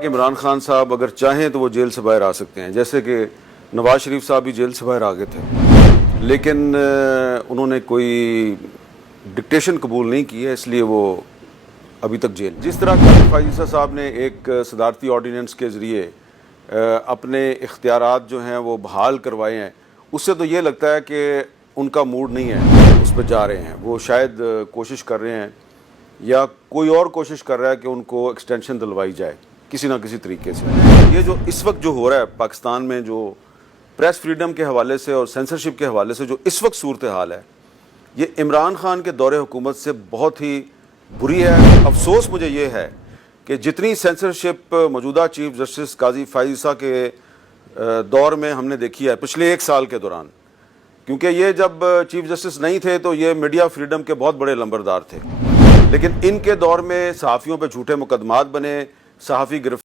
کہ عمران خان صاحب اگر چاہیں تو وہ جیل سے باہر آ سکتے ہیں، جیسے کہ نواز شریف صاحب بھی جیل سے باہر آ گئے تھے، لیکن انہوں نے کوئی ڈکٹیشن قبول نہیں کی ہے، اس لیے وہ ابھی تک جیل۔ جس طرح فائز عیسیٰ صاحب نے ایک صدارتی آرڈیننس کے ذریعے اپنے اختیارات جو ہیں وہ بحال کروائے ہیں، اس سے تو یہ لگتا ہے کہ ان کا موڈ نہیں ہے، اس پہ جا رہے ہیں، وہ شاید کوشش کر رہے ہیں یا کوئی اور کوشش کر رہا ہے کہ ان کو ایکسٹینشن دلوائی جائے کسی نہ کسی طریقے سے۔ یہ جو اس وقت جو ہو رہا ہے پاکستان میں، جو پریس فریڈم کے حوالے سے اور سینسرشپ کے حوالے سے جو اس وقت صورتحال ہے، یہ عمران خان کے دور حکومت سے بہت ہی بری ہے۔ افسوس مجھے یہ ہے کہ جتنی سینسرشپ موجودہ چیف جسٹس قاضی فائز عیسیٰ کے دور میں ہم نے دیکھی ہے پچھلے 1 سال کے دوران، کیونکہ یہ جب چیف جسٹس نہیں تھے تو یہ میڈیا فریڈم کے بہت بڑے لمبردار تھے، لیکن ان کے دور میں صحافیوں پہ جھوٹے مقدمات بنے، صحافی گرفتار